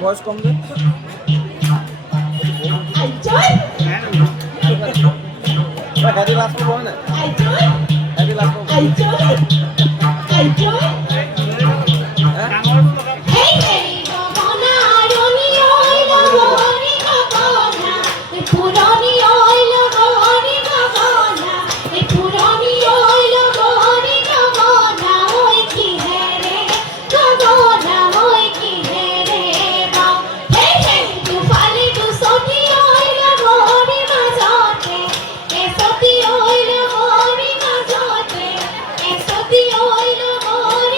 ভয়েস কম দে happy last করবো না happy last করবো Oil,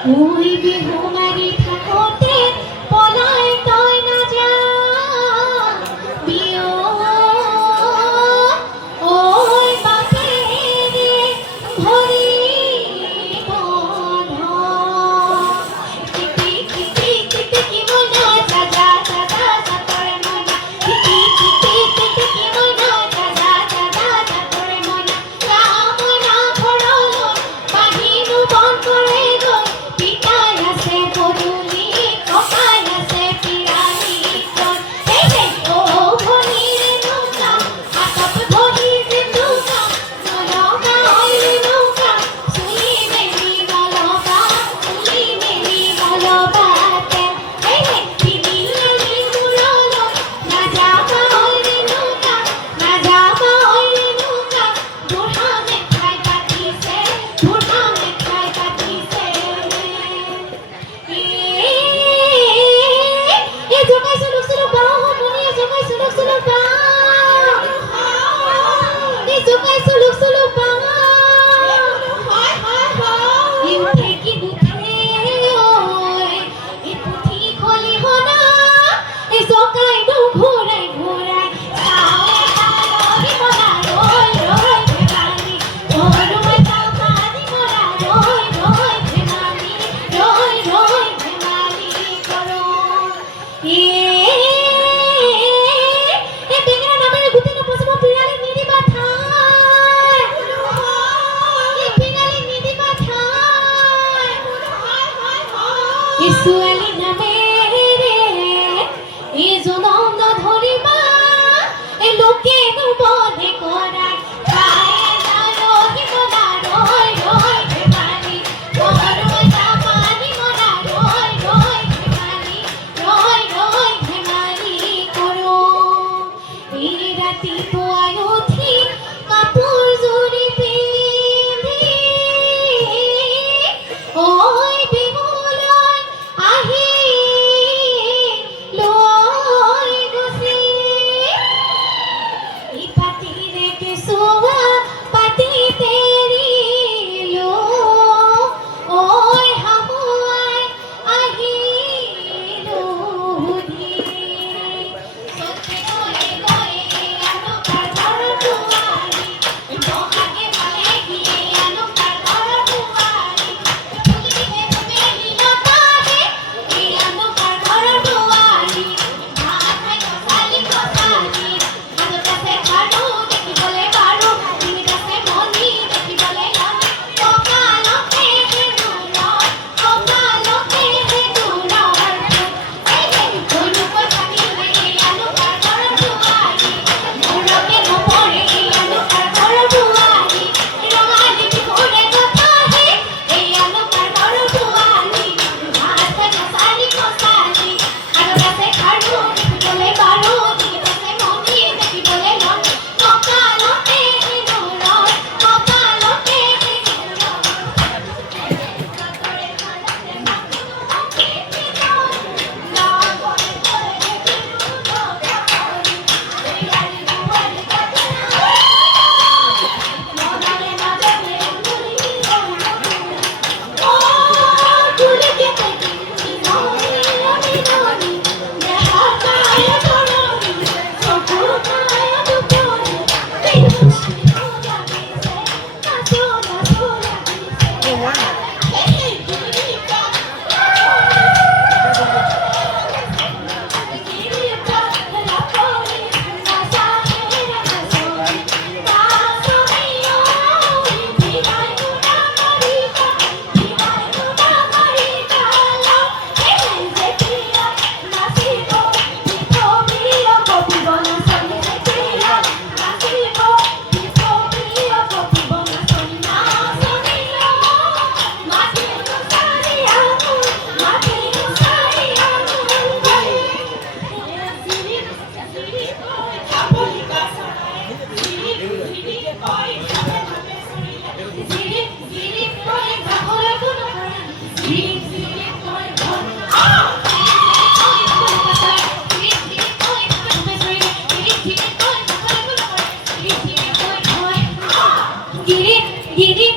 ওই বিহুমারি থাকতে পলায় তয় না যা বিয় ওই বাপেরে ভরি বধ কিটি কিটি কিটি কি মনা সাজা সাজা সাতরে মনা কিটি কিটি কিটি কি মনা সাজা সাজা সাতরে মনা রামনা ফড়লো বাহিনু বন করে গো পিতায় আছে বদুলি কপায় আছে পিরানি তোর এই রে ও ভনির নৌকা আকাপ ভনির নৌকা নলকা ওই নৌকা সুই মেরি নলকা সুই মেরি নলকাতে এই রে পিদিলি মুরলো না যাবা ওই নৌকা না যাবা ওই নৌকা বুড়া মে খাই কাটিছে বুড়া মে খাই কাটিছে এ জগাই সুলুক সুলুক বাহ মনি জগাই সুলুক সুলুক বাহ এ জগাই সুলুক সুলুক বাহ হায় হায় হায় এ উঠে কি উঠে ওই এ পুথি খলি হনা এ জগাই দু ঘোরাই ঘোরাই সালে সালে মোরা রই রই ভেমালি ওরুই সামানি মোরা রই রই ভেমালি রই রই ভেমালি করো এ বেগরা নামের গুতে না পছব পিরালি নিদি মাথায় এ পিরালি নিদি মাথায় হায় হায় হায় এ সুয়ালি নামে রে এ জনম ন ধরিবা এ লোকে নু বধে করায় কায়ে না রহিব না রই রই ভেমালি ওরুই সামানি মোরা রই রই ভেমালি রই রই ভেমালি করো এই রাতি তোয় উঠি কাপড় জুড়ি পিন্ধি ওই বিহুলয় আহি লয় গুছি এই পাতি রেখে সোয়া পাতি তেরি লো ওই হামুয়ায় আহি লোধি সত্যি করে গয়ে আনো কার ধর দুয়ারি মহাগে ভালে গিয়ে আনো কার ধর দুয়ারি ফুলবিতে মেলি লতাহে এই আনো কার ধর দুয়ারি ভাই কসালি কসালি আদর কাছে খাড়ু দেখি বলে বাড়ু তুমি কাছে মনি দেখি বলে লনি কপালতে হে দুলর কপালতে হে দুলর এই রে ধনু পাখি রে এই আনো কার ধর দুয়ারি মোরকে নপরে এই আনো কার ধর দুয়ারি রঙালি বিহুরে কথা হে এই আনো কার ধর দুয়ারি ভাত কসালি কসালি আদর কাছে খাড়ু দেখি বলে বাড়ু তুমি কাছে মনি দেখি বলে লনি কপালতে হে দুলর কপালতে হে দুলর Giri